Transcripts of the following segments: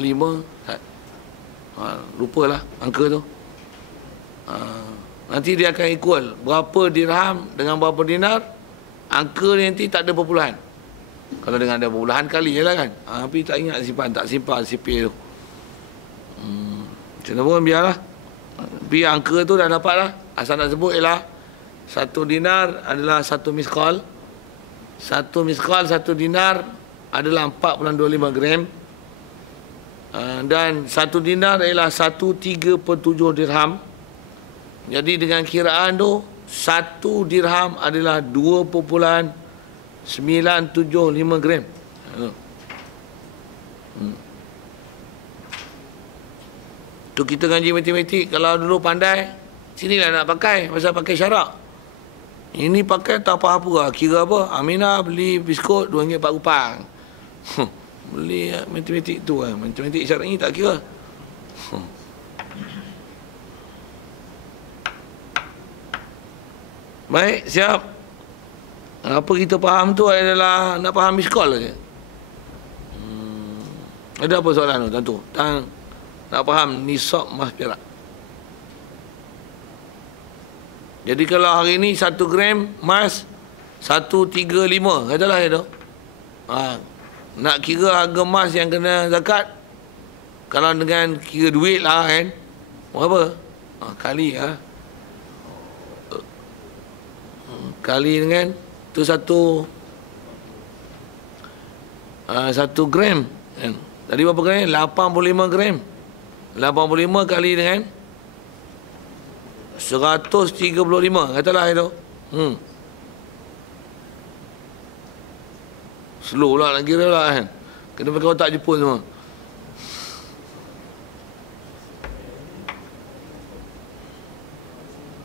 5. Lupalah angka tu. Nanti dia akan equal berapa dirham dengan berapa dinar. Angka ni nanti tak ada perpuluhan. Kalau dengan ada perpuluhan kali je lah kan. Tapi tak ingat tak simpan CP tu. Macam mana pun biarlah. Tapi angka tu dah dapat lah. Asal nak sebut ialah 1 dinar adalah 1 miskol. 1 miskol 1 dinar adalah 4.25 gram. Dan 1 dinar ialah 1/3/7 dirham. Jadi dengan kiraan tu 1 dirham adalah 2.975 gram. Tu kita ngaji matematik. Kalau dulu pandai, sinilah nak pakai. Pasal pakai syarak. Ini pakai tak apa-apa. Kira apa? Aminah beli biskut RM2.4. Beli matematik tu lah. Matematik syarat ni tak kira. Baik, siap. Apa kita faham tu adalah nak faham miskol saja. Ada apa soalan tu, tentu? Nak faham nisab emas perak. Jadi kalau hari ni 1 gram emas 135, katalah ya tu. Nak kira harga emas yang kena zakat, kalau dengan kira duit lah kan, berapa? Kali kali dengan tu 1 gram kan? Tadi berapa gram? 85 gram. 85 kali dengan 135, katalah itu. Slow lah nak kira lah kan. Kena pakai otak Jepun semua.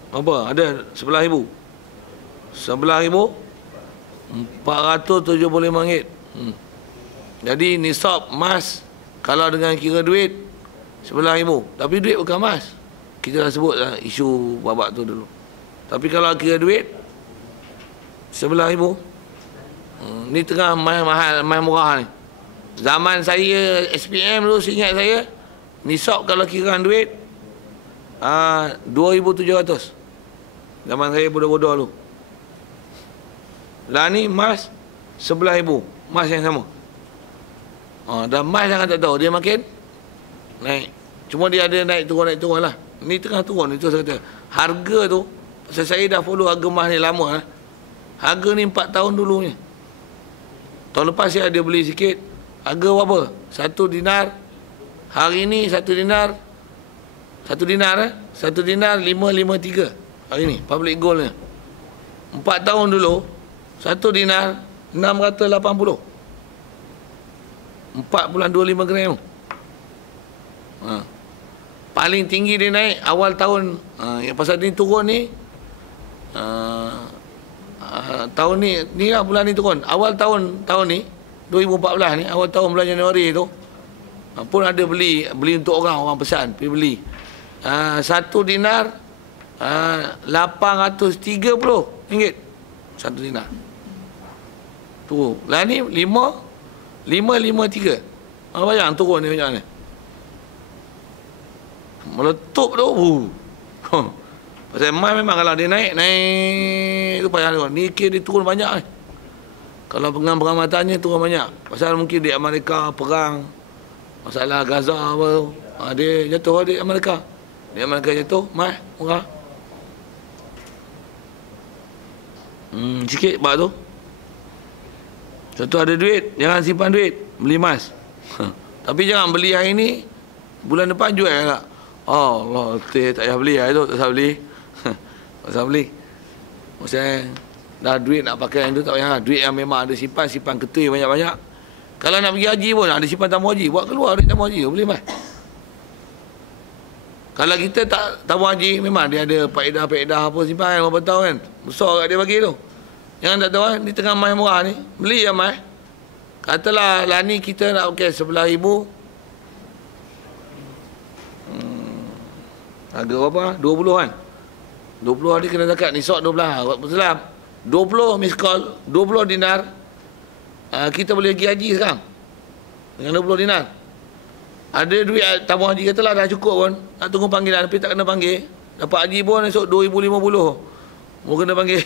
Apa? Ada 11,000. 11,475 ringgit. Jadi nisab emas kalau dengan kira duit 11,000. Tapi duit bukan emas. Kita dah sebut lah isu babak tu dulu. Tapi kalau kira duit 11,000. Ni tengah mahal murah ni. Zaman saya SPM dulu, seingat saya nisab kalau kiraan duit 2,700. Zaman saya bodoh-bodoh dulu. Lah ni emas 11,000. Emas yang sama. Dan emas jangan tak tahu, dia makin naik. Cuma dia ada naik turun lah. Ni tengah turun, itu saya kata. Harga tu, saya dah follow harga emas ni lama. Harga ni 4 tahun dulu ni. Tahun lepas saya ada beli sikit. Harga berapa? 1 dinar. Hari ni 1 dinar. 1 dinar 553. Hari ni, public gold ni. 4 tahun dulu, 1 dinar 680. 4.25 gram. Paling tinggi dia naik awal tahun. Yang pasal ni turun ni. Tahun ni lah bulan ni turun. Awal tahun ni 2014 ni, awal tahun bulan Januari tu pun ada beli untuk orang pesan pergi beli. 1 dinar 830 ringgit 1 dinar. Tu lah ni 553. Bayang turun ni macam ni. Meletup tu. Pasal emas memang kalau dia naik tu payah tu. Ni dia turun banyak ni. Kalau pengamatan turun banyak. Pasal mungkin di Amerika perang, masalah Gaza apa tu. Dia jatuh di Amerika. Di Amerika jatuh, emas murah. Sikit bab tu. Satu ada duit, jangan simpan duit, beli emas. Tapi jangan beli hari ni, bulan depan jual tak. Allah, tak payah beli lah tu, tak usah beli. Tak usah beli. Maksudnya, dah duit nak pakai yang tu tak payah. Duit yang memang ada simpan ketul banyak-banyak. Kalau nak pergi haji pun, ada simpan tamu haji, buat keluar duit tamu haji, beli emas. Kalau kita tak tamu haji, memang dia ada faedah apa simpan berapa tahun kan. Besar kat dia bagi tu. Jangan tak tahu kan, di tengah emas murah ni, beli ya emas. Katalah lah ni kita nak pakai 11,000. Harga berapa? 20 kan? 20 hari kena zakat, nisab 12. Betul 20 miskol, 20 dinar. Kita boleh pergi haji sekarang dengan 20 dinar. Ada duit tabung haji katalah dah cukup pun. Nak tunggu panggilan tapi tak kena panggil. Dapat haji pun esok 2050. Mau kena panggil.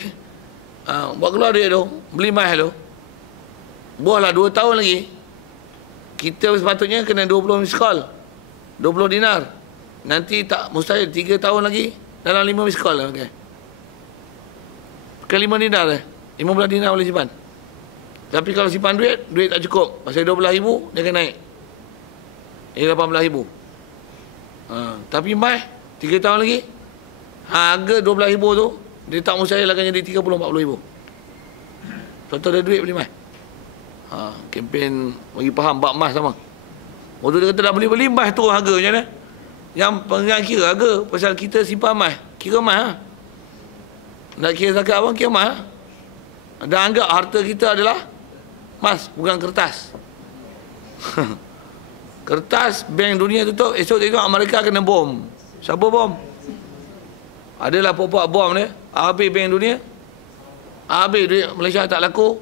Buat keluar duit tu. Beli mas tu. Buahlah 2 tahun lagi. Kita sepatutnya kena 20 miskal. 20 dinar. Nanti tak mustahil 3 tahun lagi dalam 5 miskal lah. Okay. Ke 5 dinar 15 dinar boleh simpan. Tapi kalau simpan duit tak cukup. Pasal 12,000 dia akan naik. Ini 18,000. Tapi mai 3 tahun lagi harga 12,000 tu dia tak mustahil akan jadi 30-40,000. Contoh ada duit beli mai. Kempen bagi faham bab emas sama. Waktu dia kata dah beli emas tu harga macam mana? Yang pengen kira harga pasal kita simpan emas. Kira emas. Nak kira zakat apa? Kira emas. Dan anggap harta kita adalah emas, bukan kertas. Kertas bank dunia tutup, esok tengok Amerika kena bom. Siapa bom? Adalah pokok bom ni. Habis bank dunia. Habis duit Malaysia tak laku.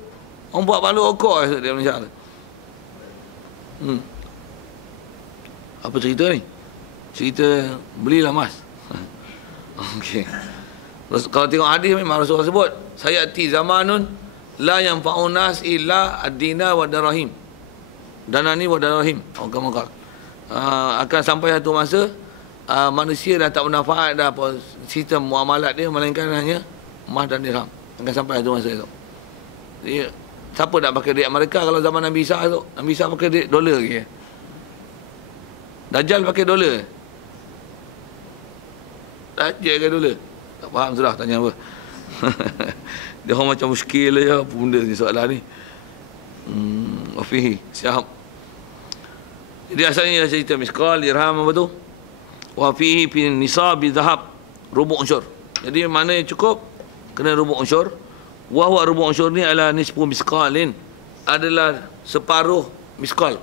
Orang buat balu okok esok di Malaysia. Apa cerita ni? Cerita belilah emas. Okey. Kalau tengok hadis memang Rasulullah sebut, sayati zamanun la yanfa'un nas illa ad-dina wa darahim. Danani wa darahim. Akan sampai satu masa manusia dah tak bermanfaat dah apa sistem muamalat dia melainkan hanya emas dan dirham. Akan sampai satu masa tu. Jadi siapa nak pakai duit Amerika kalau zaman Nabi Isa tu? Nabi Isa pakai duit dolar ke? Dajjal pakai dolar. Dajjal ke dolar? Tak faham sudah tanya apa. Dia orang macam muskil je apa benda ni soalan ni. Wafihi siap. Jadi asalnya cerita miskal, dirham apa tu? Wafihi fi nisab zahab rubu' unsur. Jadi mana yang cukup kena rubu' unsur. Wa huwa rubu' unsur ni ala nisfu miskalin, adalah separuh miskal.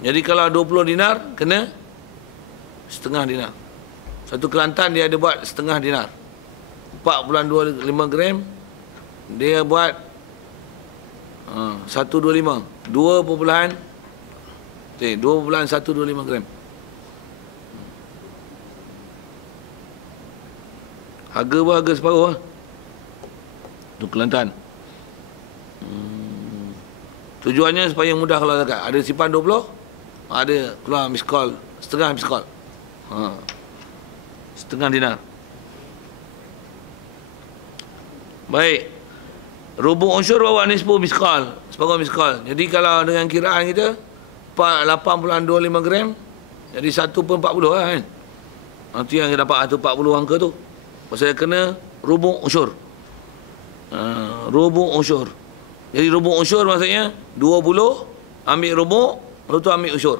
Jadi kalau 20 dinar kena setengah dinar. Satu Kelantan dia ada buat setengah dinar. 4.25 gram dia buat 125 2.125 gram. Harga pun harga separuh lah. Tu Kelantan. Tujuannya supaya mudah kalau zakat. Ada simpan 20, ada keluar miskal, setengah miskal. Setengah dinar. Baik. Rubu' unsur bawa nisbu miskal, separuh miskal. Jadi kalau dengan kiraan kita 8.25 gram, jadi 1/40 lah kan. Nanti yang dapat 140 angka tu. Pasal kena rubu' unsur. Rubu' unsur. Jadi rubu' unsur maksudnya 20 ambil rubu', lepas tu ambil unsur.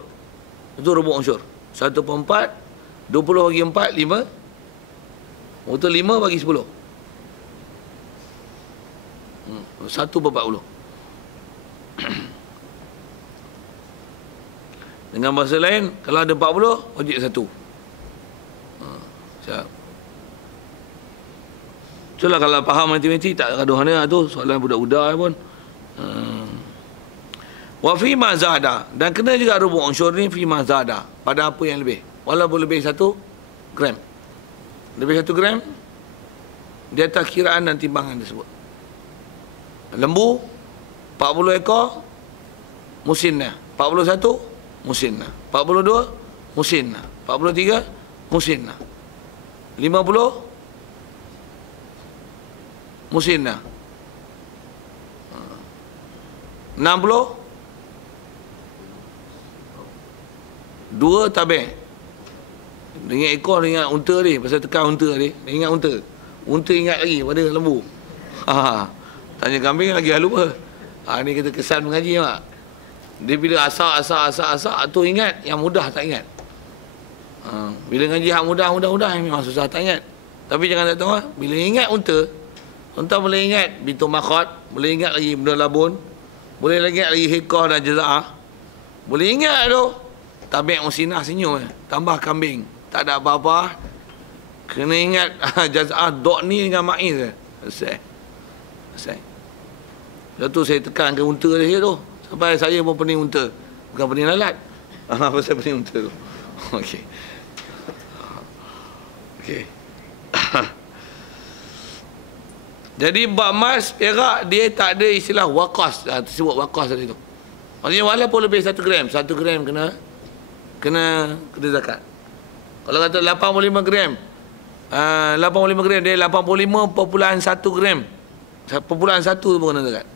Itu rubu' unsur. 1/4, 20 bagi 4, 5. Lepas tu 5 bagi 10. 1/40. Dengan bahasa lain, kalau ada 40, wajib 1. Siap. Itulah kalau faham matematik tak gaduh mana tu soalan budak-budak pun. Wa fi ma zada, dan kena juga rubu' unsur ni fi ma zada, pada apa yang lebih. Walaupun lebih 1 gram. Lebih 1 gram di atas kiraan dan timbangan tersebut. Lembu 40 ekor musinnah, 41 musinnah, 42 musinnah, 43 musinnah, 50 musinnah, 60 2 tabik. Dengan ekor dengan unta ni, pasal tekan unta ni, ingat unta. Unta ingat lagi pada lembu. Tanya kambing lagi lupa. Ni kita kesan mengaji mak. Dia bila asak tu ingat, yang mudah tak ingat. Bila ngaji hak mudah memang susah tak ingat. Tapi jangan tak tahu bila ingat unta boleh ingat bintu makhot, boleh ingat lagi benda labun, boleh ingat lagi hikah dan jaza'ah. Boleh ingat tu. Tabik musinah senyum tambah kambing. Tak ada apa-apa. Kena ingat jaza'ah dok ni dengan ma'iz. Selesai. Lepas tu saya tekan ke unta dia tu. Sampai saya pun pening unta. Bukan benih lalat. Pasal benih unta tu. Okey. Okey. Jadi bab emas, perak, dia tak ada istilah waqas. Tersebut waqas tadi tu. Maksudnya walaupun lebih 1 gram, 1 gram kena zakat. Kalau kata 85 gram, 85 gram, dia 85.1 gram. 1.1 tu pun kena zakat.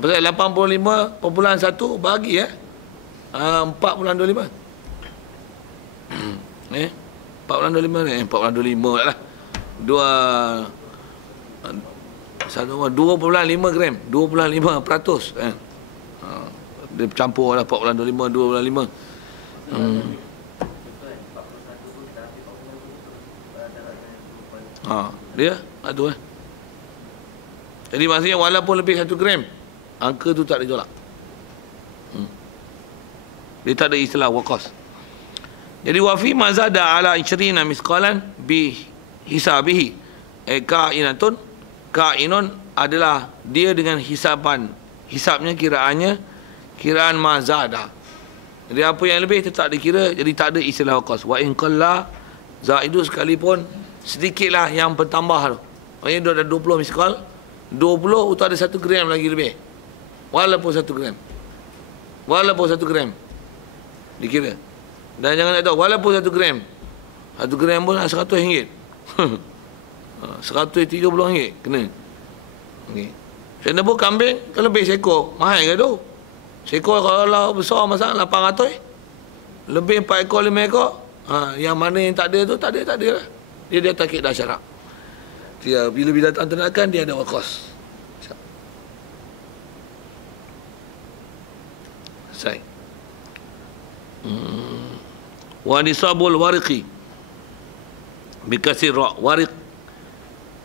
Pasal 85.1 bagi 4.25. 4.25 ni, 4.25 lah. 2.5 gram, 2.5%. Dia campur lah 4.25, 2.5. Dia tu lah. Jadi maksudnya walaupun lebih 1 gram, angka tu tak ditolak. Dia tak ada istilah waqas. Jadi wafi mazada ala 20 misqalan bi hisabihi. Kainun adalah dia dengan hisabnya kiraan mazada. Jadi apa yang lebih tetap dikira, jadi tak ada istilah waqas. Wa in qalla zaidu, sekalipun sedikitlah yang bertambah tu. Maksudnya dia ada 20 misqal, 20 itu ada 1 gram lagi lebih. Walaupun 1 gram. Walaupun 1 gram dikira. Dan jangan nak tahu, walaupun 1 gram. 1 gram pun RM100. RM130 kena. Okay. Kena pun kambing, kalau lebih seekor, mahal ke tu? Seekor kalau besar masalah 800. Lebih 4 ekor, 5 ekor. Yang mana yang tak ada tu, tak ada lah. Dia takik dah syarak. Dia, bila datang ternakan, dia ada waqas. Selesai. Wa nisabul wariqi bikasir ra, wariq,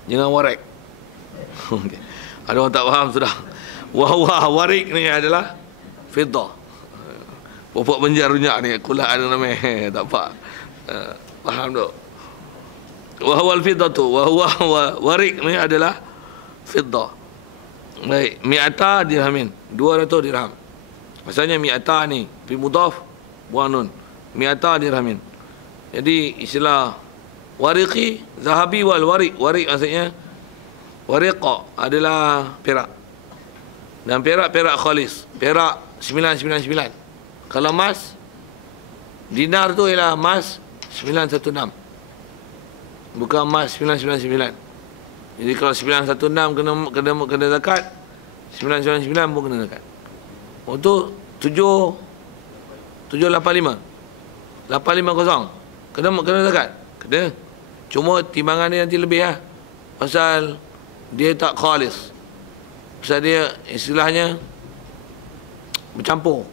jangan warik. Okay. Ada orang tak faham sudah. Wariq ni adalah fiddah. Pokok penjar runyak ni kulah ada nama tak apa. Faham tak? Wa huwa al-fiddatu wa huwa wariq ni adalah fiddah. Baik, mi'ata dirhamin, 200 dirham. Maksudnya mi'ata ni fi mudhaf wa nun. Mi'ata dirhamin. Jadi istilah wariqi, zahabi wal wariq. Wariq maksudnya wariqa adalah perak. Dan perak khalis. Perak 999. Kalau emas, dinar tu ialah emas 916. Bukan emas 999. Jadi kalau 916 kena zakat, 999 pun kena zakat. Untuk 785. 850. Kena zakat. Kena. Cuma timbangan dia nanti lebih lah. Pasal dia tak khalis. Pasal dia istilahnya bercampur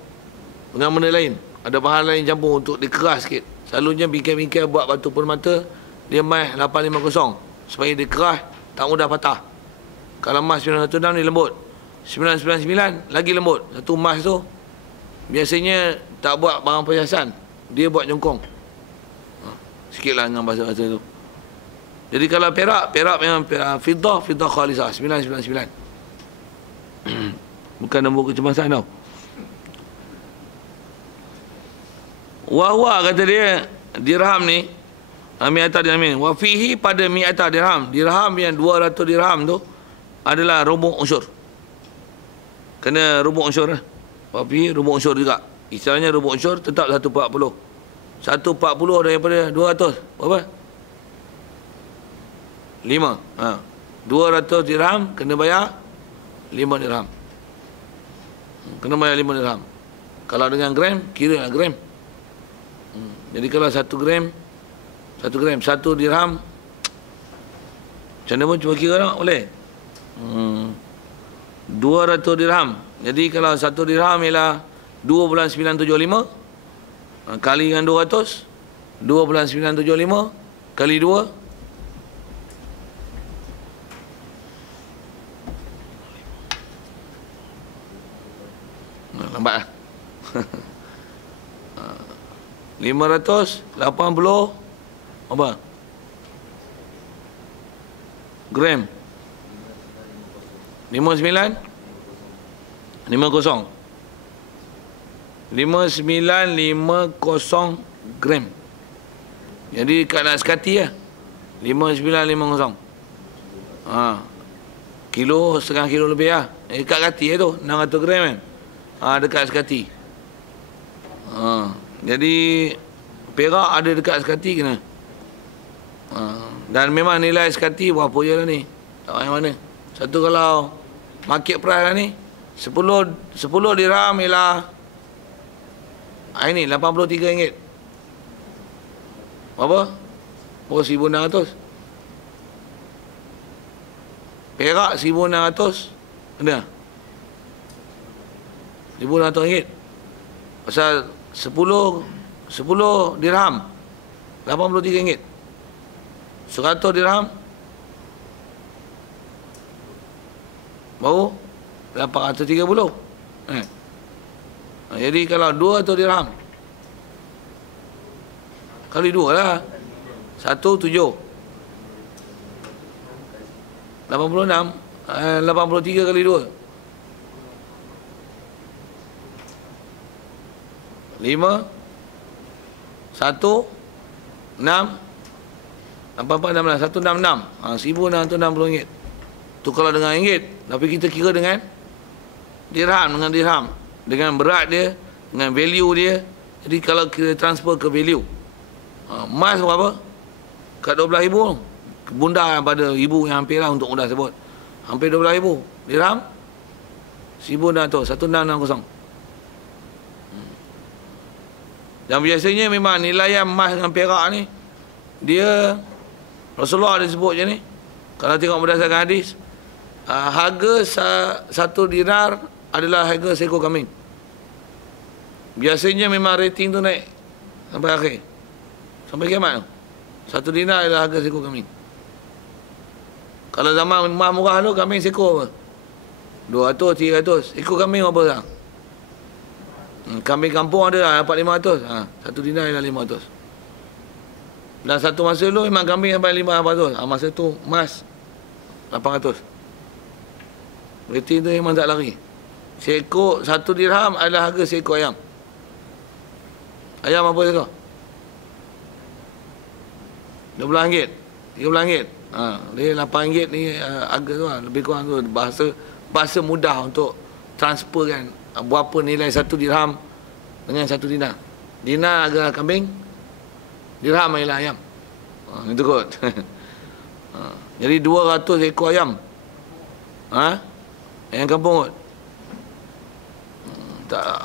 dengan benda lain. Ada bahan lain campur untuk dikeras sikit. Selalunya bingkai-bingkai buat batu permata, dia mai 850 supaya dia keras, tak mudah patah. Kalau emas 916 ni lembut. 999 lagi lembut. Satu emas tu biasanya tak buat barang perhiasan, dia buat jongkong. Sikitlah dengan bahasa-bahasa tu. Jadi kalau perak memang fiddah khalisah 999. Bukan nombor kecemasan tau. Wahwa kata dia, dirham ni mi'ata dirhamin. Wa fihi, pada mi'ata dirham. Dirham yang 200 dirham tu adalah rubu' usyur. Kena rubu' usyur lah. Wa fihi rubu' usyur juga. Istilahnya rubu' usyur tetap 140. 140 daripada 200. Berapa? 5. 200 dirham kena bayar 5 dirham. Kena bayar 5 dirham. Kalau dengan gram, kira lah gram. Jadi kalau 1 gram, 1 dirham, macam mana pun cuba kira tak boleh. 200 dirham. Jadi kalau 1 dirham ialah 2.975 kali dengan 200, 2.975 kali 2, lambat lah. 580 apa? Gram. 59 50. 5950 gram. Jadi dekat nak sekati lah. 5950. Kilo, setengah kilo lebih lah. Dekat kati lah tu, 600 gram kan. Dekat sekati. Jadi perak ada dekat sekati kena. Dan memang nilai sekati berapa je lah ni. Tak yang mana. Satu kalau market price lah ni 10 dirham ialah ini RM83. Berapa? Oh, 1,600. Perak 1,600. Ada? RM1,600. Pasal 10 dirham RM83. 100 dirham baru 830. Jadi kalau 200 dirham kali 2 lah, 1,7. 86. 83 kali 2 5 1 6 166. RM1,660. Tu kalau dengan ringgit. Tapi kita kira dengan dirham, dengan berat dia, dengan value dia. Jadi kalau kita transfer ke value, emas berapa? Kat 12,000. Bunda pada ibu yang hampir lah untuk mudah sebut. Hampir 12,000. Dirham 1,600. 1,660. Dan biasanya memang nilaian emas dengan perak ni, dia Rasulullah ada sebut je ni. Kalau tengok berdasarkan hadis, harga 1 dinar adalah harga seekor kambing. Biasanya memang rating tu naik sampai akhir, sampai kiamat tu. 1 dinar adalah harga seekor kambing. Kalau zaman emas murah tu, kambing seekor apa? 200, 300. Ekor kambing apa sekarang? Kambing kampung ada lah, dapat 500. 1 dinar adalah 500. Dan satu masa dulu memang kambing sampai 500. Masa tu emas 800. Rating tu memang tak lari. Seekor 1 dirham adalah harga seekor ayam. Ayam apa seekor? RM12, RM13. Dia RM8 ni harga tu lah. Lebih kurang tu. Bahasa mudah untuk transferkan berapa nilai 1 dirham dengan 1 dinar. Dinar harga kambing, dirham ialah ayam. Itu kot. Jadi 200 ekor ayam. Ayam kampung kot.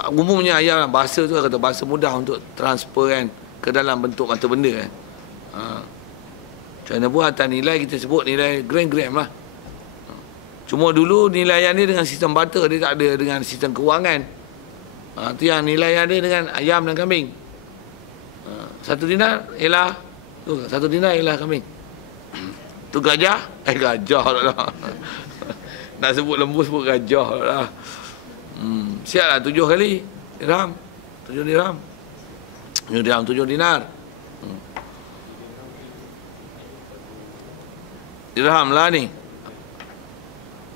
Umumnya ayam, bahasa tu kata bahasa mudah untuk transfer kan ke dalam bentuk mata benda kan. Macam mana pun atas nilai kita sebut nilai gram-gram lah. Cuma dulu nilaian dia dengan sistem barter, dia tak ada dengan sistem kewangan. Itu yang nilaian dia dengan ayam dan kambing. 1 dinar ialah 1 dinar ialah kambing. Tu gajah? Gajah lah. Nak sebut lembu sebut gajah lah. Siap lah 7 kali dirham. 7 dirham. 7 dirham, 7 dinar. Dirham lah ni.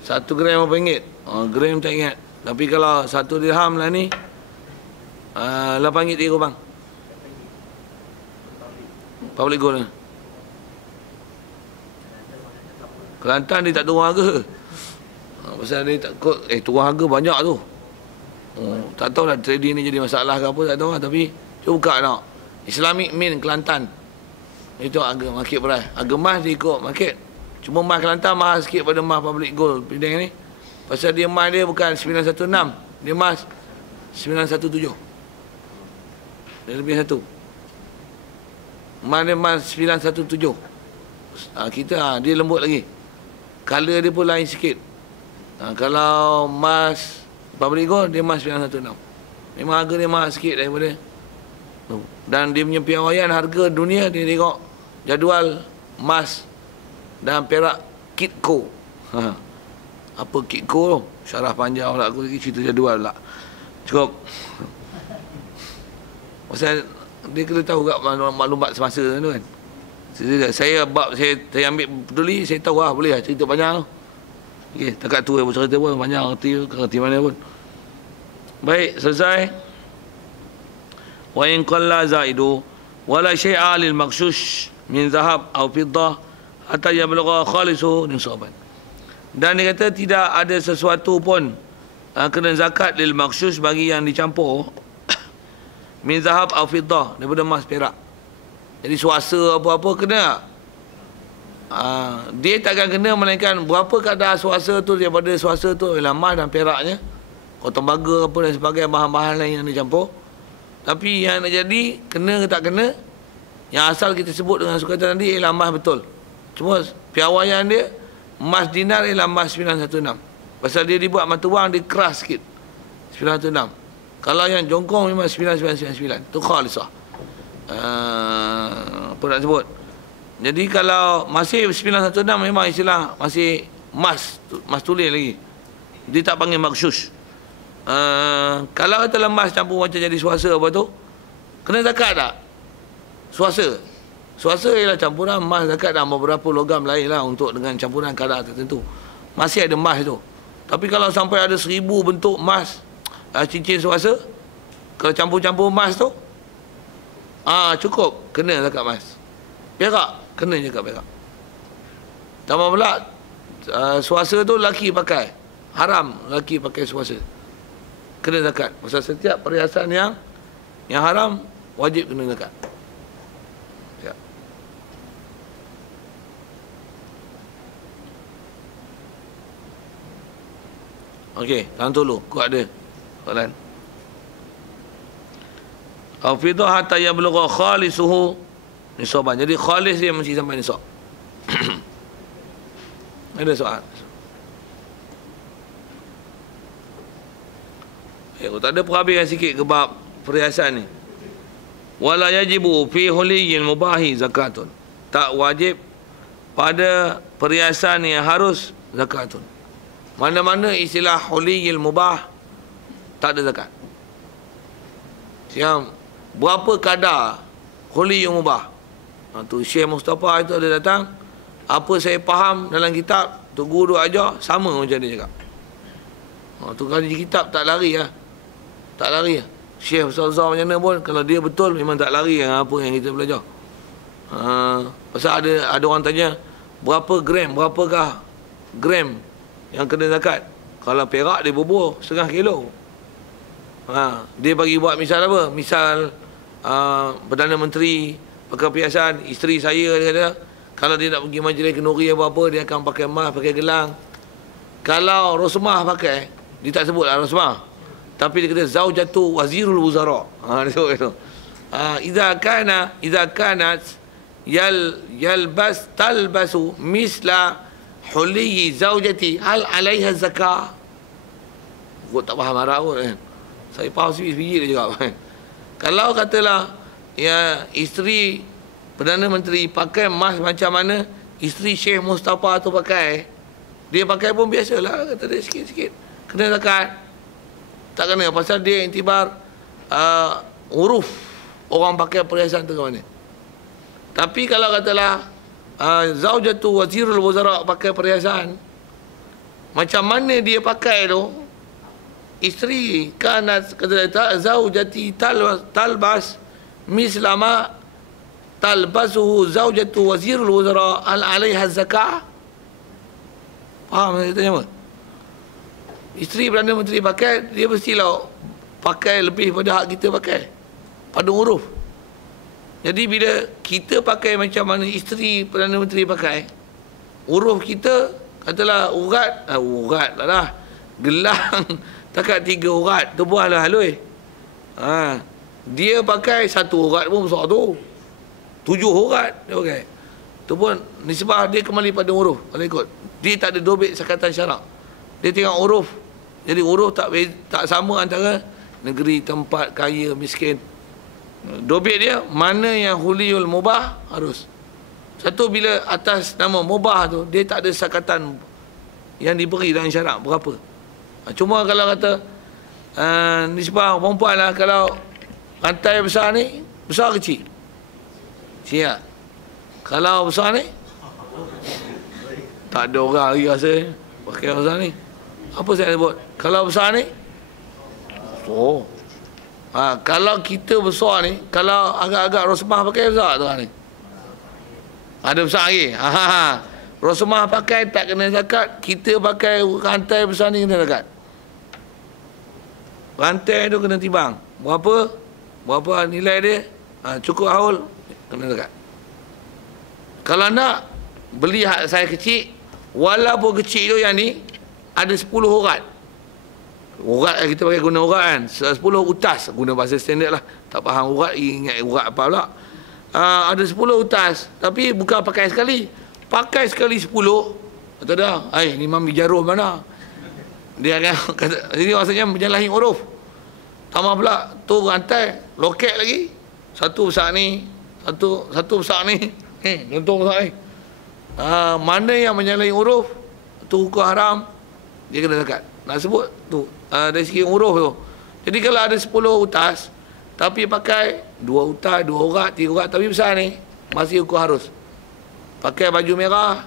1 gram berapa ringgit? Gram tak ingat. Tapi kalau 1 dirham lah ni, RM8 3 bang. Public gold ni. Kelantan dia tak turun harga. Pasal dia tak kot, turun harga banyak tu. Tak tahu lah trading ni jadi masalah ke apa, tak tahu lah. Tapi cuba buka nak. Islamic Mint Kelantan. Itu harga market price. Harga emas dia ikut market. Cuma emas Kelantan mahal sikit pada emas public gold Penang ni. Pasal dia emas dia bukan 916. Dia emas 917. Dia lebih satu. Emas dia emas 917. Kita dia lembut lagi. Color dia pun lain sikit. Kalau emas public gold dia emas 916. Memang harga dia mahal sikit daripada tu. Dan dia punya piawaian harga dunia dia tengok jadual emas dan perak Kitco. Apa Kitco tu? Syarah panjang pula aku lagi cerita jadual pula. Cukup. Pasal dia kena tahu kat maklumat semasa tu kan. Saya ambil peduli, saya tahu lah boleh lah cerita panjang tu. Okey, takat tu cerita pun panjang, kerti mana pun. Baik, selesai. wa in qalla zaidu wala syai'a lil maghshush min zahab aw fiddah hatta yablugha khalisu nisaban. Dan dia kata tidak ada sesuatu pun kena zakat lil maghshush bagi yang dicampur min zahab aw fiddah, daripada emas perak. Jadi suasa apa-apa kena tak? Dia takkan kena melainkan berapa kadar suasa tu daripada suasa tu ialah emas dan peraknya, atau tembaga apa dan sebagainya, bahan-bahan lain yang dicampur. Tapi yang nak jadi kena ke tak kena, yang asal kita sebut dengan sukatan tadi ialah emas betul. Cuma piawaian dia emas dinar ialah emas 916. Pasal dia dibuat mata wang, dia keras sikit 916. Kalau yang jongkong memang 9999. Tu khalisah. Apa nak sebut? Jadi kalau masih 916 memang istilah masih emas tulis lagi. Dia tak panggil maghshush. Kalau kata emas campur macam jadi suasa apa tu, kena zakat tak? Suasa ialah campuran emas, zakat dan beberapa logam lain lah untuk dengan campuran kadar tertentu. Masih ada emas tu. Tapi kalau sampai ada 1000 bentuk emas, cincin suasa, kalau campur-campur emas tu, cukup, kena zakat emas. Perak, kena zakat perak. Tambah pula, suasa tu lelaki pakai. Haram lelaki pakai suasa. Kena zakat. Pasal setiap perhiasan yang haram, wajib kena zakat. Siap. Okey, tahan dulu. Kuat ada soalan. Al-fiddah hatta yablugha khalisuhu nisaban. Jadi khalis dia mesti sampai nisab. Ada soal? Tak ada perhabiskan sikit ke bab perhiasan ni. Wala yajibu fi huliyil mubahi zakatun. Tak wajib pada perhiasan yang harus zakatun. Mana-mana istilah huliyil mubah tak ada zakat. Siang berapa kadar huliyil mubah? Tu Syekh Mustafa itu ada datang. Apa saya faham dalam kitab, tu guru ajar sama macam dia cakap. Tu kaji kitab tak lari lah. Tak lari lah. Syekh Ustaz macam mana pun, kalau dia betul memang tak lari dengan apa yang kita belajar. Pasal ada orang tanya, berapakah gram yang kena zakat? Kalau perak dia bubur 0,5 kilo. Dia bagi buat misal apa? Misal Perdana Menteri pakai perhiasan, isteri saya dia kata, kalau dia nak pergi majlis kenduri apa-apa, dia akan pakai emas, pakai gelang. Kalau Rosmah pakai, dia tak sebut lah Rosmah, tapi dia kata zaujatu wazirul wuzara. Dia sebut itu. Idza kanat talbasu misla huliyi zaujati hal alaiha zakah. Gua tak faham Arab pun kan. Saya faham sebiji dia cakap kan. Kalau katalah ya isteri Perdana Menteri pakai emas macam mana isteri Syekh Mustafa tu pakai, dia pakai pun biasalah, kata dia sikit-sikit. Kena zakat. Tak kena, pasal dia intibar uruf orang pakai perhiasan tu ke mana. Tapi kalau katalah zaujatu wazirul wuzara pakai perhiasan, macam mana dia pakai tu, isteri kanat kata zaujati talbas mislama talbasuhu zaujatu wazirul wuzara al alaiha zakah. Faham saya tanya apa? Isteri Perdana Menteri pakai, dia mestilah pakai lebih pada hak kita pakai, pada uruf. Jadi bila kita pakai macam mana isteri Perdana Menteri pakai, uruf kita katalah urat lah, gelang takat 3 urat tu buahlah halui. Dia pakai 1 urat pun besar tu, 7 urat dia pakai. Tu pun nisbah dia kembali pada uruf. Kalau ikut, dia tak ada dobit sakatan syarak, dia tengok uruf. Jadi uruf tak sama antara negeri, tempat, kaya, miskin. Dobit dia mana yang huliyul mubah harus. Satu, bila atas nama mubah tu dia tak ada sakatan yang diberi dalam syarak berapa. Cuma kalau kata nisbah perempuan lah, kalau rantai besar ni besar kecil, siap. Kalau besar ni tak ada orang lagi rasa pakai besar ni. Apa saya sebut? Kalau besar ni, Kalau kita besar ni, kalau agak-agak rosmah pakai besar tu ni. Ada besar lagi. Rosmah pakai tak kena zakat, kita pakai rantai besar ni kena zakat. Rantai tu kena timbang. Berapa nilai dia? Cukup haul, kena zakat. Kalau nak beli hak saya kecil, walaupun kecil tu yang ni ada 10 urat. Urat kita pakai guna urat kan. 10 utas, guna bahasa standard lah. Tak faham urat, ingat urat apa pula. Ada 10 utas, tapi bukan pakai sekali. Pakai sekali 10. Kata dah, ni mami jarum mana? Dia akan kata, ini maksudnya menyalahi uruf. Tambah pula tu rantai, loket lagi. Satu besar ni, satu besar ni. Contoh besar ni. Mana yang menyalahi uruf, tu hukum haram, dia kena zakat. Nak sebut tu dari segi uruf tu. Jadi kalau ada 10 utas tapi pakai 2 utas, 2 urat, 3 urat tapi besar ni, masih hukum harus. Pakai baju merah,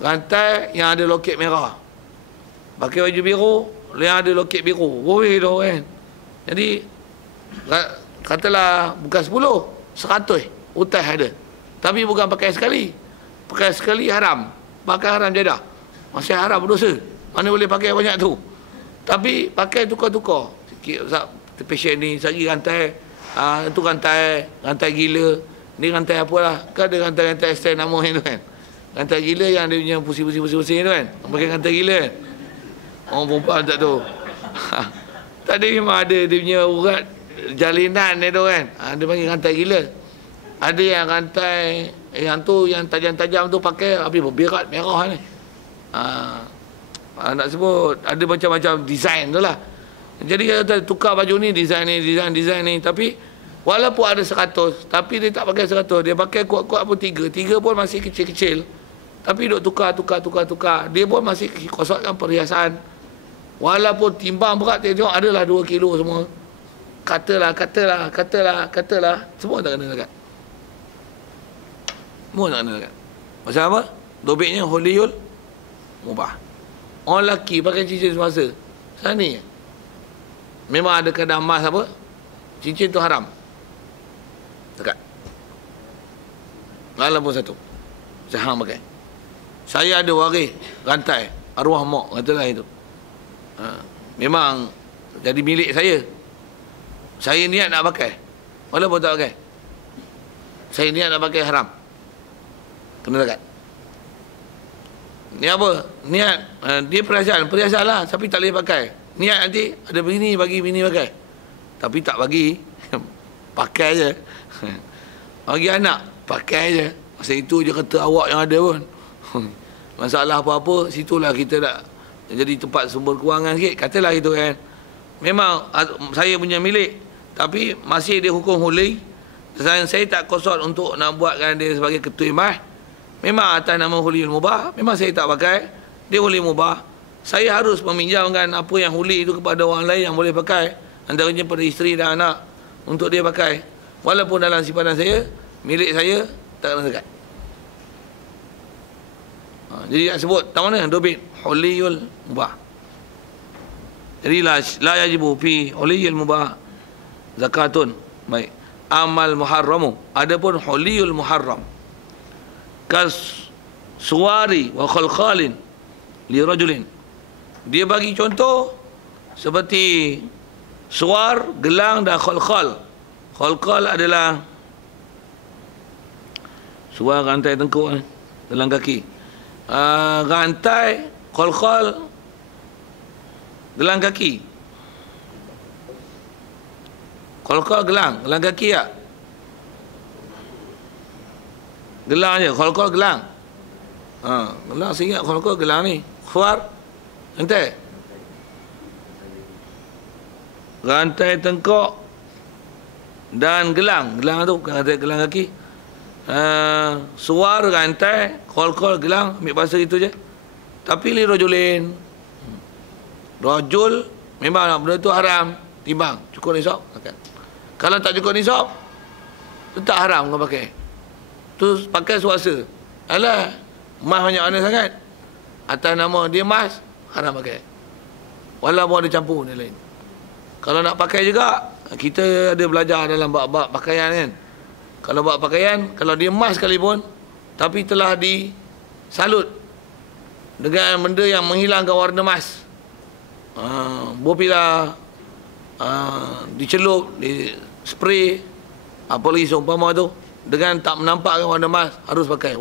rantai yang ada loket merah. Pakai baju biru, yang ada loket biru. Boleh tu kan. Jadi katalah bukan 10, 100 utas ada. Tapi bukan pakai sekali. Pakai sekali haram. Pakai haram jadah. Masih haram berdosa. Mana boleh pakai banyak tu. Tapi pakai tukar-tukar. Pasien ni sagi rantai. Itu rantai gila. Ni rantai apalah. Kan ada rantai extend nama tu kan. Rantai gila yang dia punya pusing-pusing tu kan. Pakai rantai gila kan. Orang perempuan tak tahu. Tadi memang ada dia punya urat jalinan dia tu kan. Dia panggil rantai gila. Ada yang rantai yang tu yang tajam-tajam tu pakai habis berberat merah ni. Nak sebut ada macam-macam design tu lah. Jadi kita tukar baju ni design ni tapi walaupun ada 100 tapi dia tak pakai 100, dia pakai kuat-kuat pun 3 pun masih kecil-kecil. Tapi duk tukar. Dia pun masih kosotkan perhiasan. Walaupun timbang berat dia tengok adalah 2 kilo semua. Katalah semua tak kena zakat. Semua tak kena zakat. Pasal apa? Dobitnya holiyul mubah. Orang lelaki pakai cincin semasa. Sana ni. Memang ada kadang emas apa? Cincin tu haram. Zakat. Walaupun satu. Sahang pakai. Saya ada waris rantai arwah mak katalah itu. Memang jadi milik saya. Saya niat nak pakai. Walaupun tak pakai. Saya niat nak pakai haram. Kena zakat. Ni apa? Niat dia perhiasan lah tapi tak boleh pakai. Niat nanti ada bini bagi bini pakai. Tapi tak bagi pakai je. Bagi anak pakai je. Masa itu je kata awak yang ada pun. Masalah apa-apa situlah kita nak jadi tempat sumber kewangan sikit. Katalah itu kan. Memang saya punya milik tapi masih dia hukum huli. Saya tak kosot untuk nak buatkan dia sebagai ketua emas. Memang atas nama huliyul mubah, memang saya tak pakai. Dia huli mubah. Saya harus meminjamkan apa yang huli itu kepada orang lain yang boleh pakai. Antaranya pada isteri dan anak untuk dia pakai. Walaupun dalam simpanan saya, milik saya tak kena zakat. Jadi nak sebut tak mana dobit huliyul mubah. Jadi la yajibu fi huliyul mubah zakatun. Baik. Amal muharramu. Adapun huliyul muharram kas suwari wa khalkhalin li rajulin. Dia bagi contoh seperti suwar, gelang dan khalkhal. Khalkhal adalah suwar rantai tengkuk gelang kaki. Rantai khalkhal gelang kaki. Khalkhal gelang kaki tak? Gelang je, khalkhal gelang. Gelang saya ingat khalkhal gelang ni. Suwar rantai tengkuk dan gelang tu bukan rantai gelang kaki. Suwar rantai, khalkhal gelang, ambil bahasa itu je. Tapi li rajulin. Rajul memang benda tu haram, timbang cukup nisab. Kalau tak cukup nisab, tetap haram kau pakai. Tu pakai swasta. Alah, emas banyak mana sangat. Atas nama dia emas, haram pakai. Walaupun ada campur ni lain. Kalau nak pakai juga, kita ada belajar dalam bab-bab pakaian kan. Kalau bab pakaian, kalau dia emas sekalipun, tapi telah disalut dengan benda yang menghilangkan warna emas, bopila, dicelup, di spray, apa lagi seumpama tu, dengan tak menampakkan warna emas, harus pakai.